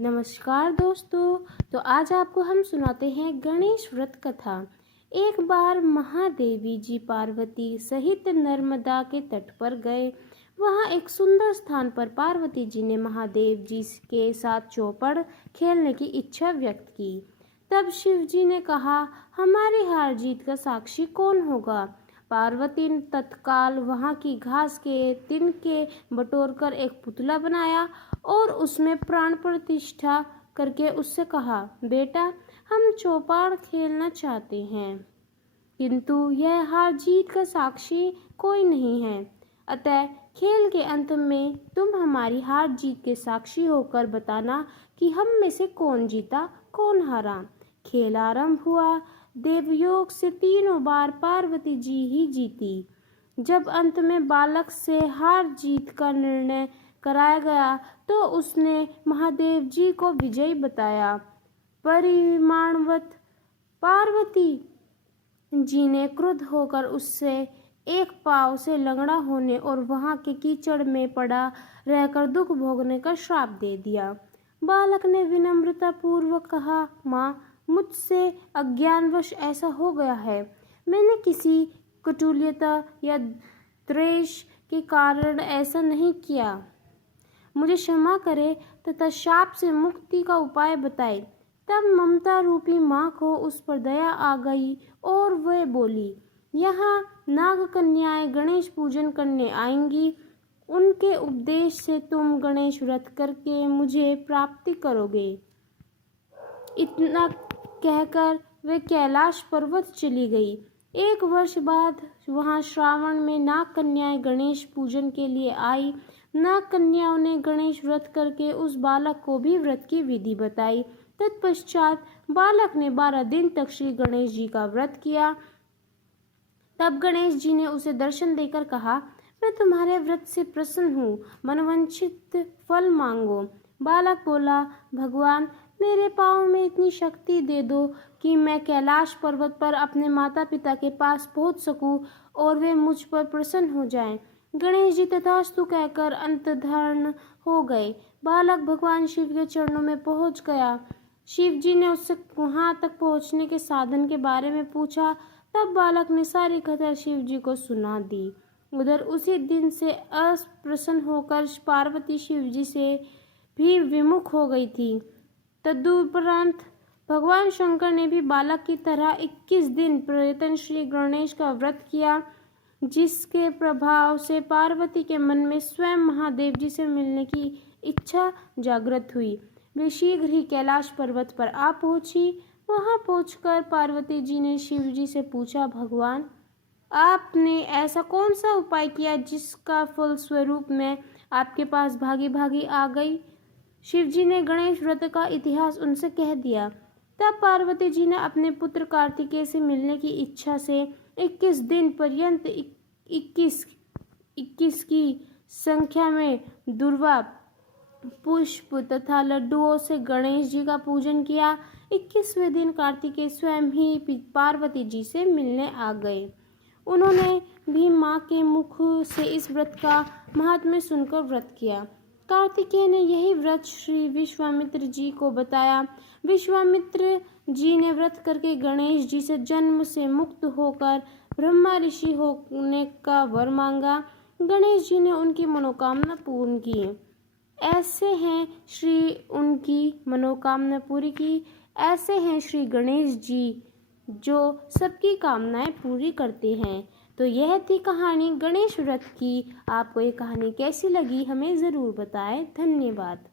नमस्कार दोस्तों। तो आज आपको हम सुनाते हैं गणेश व्रत कथा। एक बार महादेवी जी पार्वती सहित नर्मदा के तट पर गए। वहाँ एक सुंदर स्थान पर पार्वती जी ने महादेव जी के साथ चौपड़ खेलने की इच्छा व्यक्त की। तब शिव जी ने कहा, हमारी हार जीत का साक्षी कौन होगा। पार्वती ने तत्काल वहाँ की घास के तिनके बटोरकर एक पुतला बनाया और उसमें प्राण प्रतिष्ठा करके उससे कहा, बेटा, हम चौपाड़ खेलना चाहते हैं, किंतु यह हार जीत का साक्षी कोई नहीं है। अतः खेल के अंत में तुम हमारी हार जीत के साक्षी होकर बताना कि हम में से कौन जीता कौन हारा। खेल आरंभ हुआ। देवयोग से तीनों बार पार्वती जी ही जीती। जब अंत में बालक से हार जीत का निर्णय कराया गया तो उसने महादेव जी को विजयी बताया। परिमाणवत पार्वती जी ने क्रुद्ध होकर उससे एक पांव से लंगड़ा होने और वहां के कीचड़ में पड़ा रहकर दुख भोगने का श्राप दे दिया। बालक ने विनम्रता पूर्वक कहा, माँ, मुझसे अज्ञानवश ऐसा हो गया है। मैंने किसी कटुल्यता या द्वेष के कारण ऐसा नहीं किया। मुझे क्षमा करे तथा शाप से मुक्ति का उपाय बताए। तब ममता रूपी माँ को उस पर दया आ गई और वह बोली, यहाँ नाग कन्याएं गणेश पूजन करने आएंगी। उनके उपदेश से तुम गणेश व्रत करके मुझे प्राप्ति करोगे। इतना कहकर वे कैलाश पर्वत चली गई। एक वर्ष बाद वहां श्रावण में नाग कन्याएं गणेश पूजन के लिए आई। नाग कन्याओं ने गणेश व्रत करके उस बालक को भी व्रत की विधि बताई। तत्पश्चात बालक ने 12 दिन तक श्री गणेश जी का व्रत किया। तब गणेश जी ने उसे दर्शन देकर कहा, मैं तुम्हारे व्रत से प्रसन्न हूँ, मनवांछित फल मांगो। बालक बोला, भगवान, मेरे पाँव में इतनी शक्ति दे दो कि मैं कैलाश पर्वत पर अपने माता पिता के पास पहुँच सकूं और वे मुझ पर प्रसन्न हो जाएं। गणेश जी तथास्तु कहकर अंतर्धान हो गए। बालक भगवान शिव के चरणों में पहुँच गया। शिव जी ने उससे वहां तक पहुँचने के साधन के बारे में पूछा। तब बालक ने सारी कथा शिव जी को सुना दी। उधर उसी दिन से अप्रसन्न होकर पार्वती शिव जी से भी विमुख हो गई थी। तदुपरांत भगवान शंकर ने भी बालक की तरह 21 दिन प्रयत्न श्री गणेश का व्रत किया, जिसके प्रभाव से पार्वती के मन में स्वयं महादेव जी से मिलने की इच्छा जागृत हुई। वे शीघ्र ही कैलाश पर्वत पर आ पहुंची। वहां पहुंचकर पार्वती जी ने शिव जी से पूछा, भगवान, आपने ऐसा कौन सा उपाय किया जिसका फल स्वरूप मैं आपके पास भागी भागी आ गई। शिव जी ने गणेश व्रत का इतिहास उनसे कह दिया। तब पार्वती जी ने अपने पुत्र कार्तिकेय से मिलने की इच्छा से 21 दिन पर्यंत 21 की संख्या में दुर्वा, पुष्प तथा लड्डुओं से गणेश जी का पूजन किया। 21वें दिन कार्तिकेय स्वयं ही पार्वती जी से मिलने आ गए। उन्होंने भी माँ के मुख से इस व्रत का महात्म्य सुनकर व्रत किया। कार्तिकेय ने यही व्रत श्री विश्वामित्र जी को बताया। विश्वामित्र जी ने व्रत करके गणेश जी से जन्म से मुक्त होकर ब्रह्मा ऋषि होने का वर मांगा। गणेश जी ने उनकी मनोकामना पूर्ण की। ऐसे हैं श्री उनकी मनोकामना पूरी की। ऐसे हैं श्री गणेश जी जो सबकी कामनाएं पूरी करते हैं। तो यह थी कहानी गणेश व्रत की। आपको ये कहानी कैसी लगी हमें ज़रूर बताएं। धन्यवाद।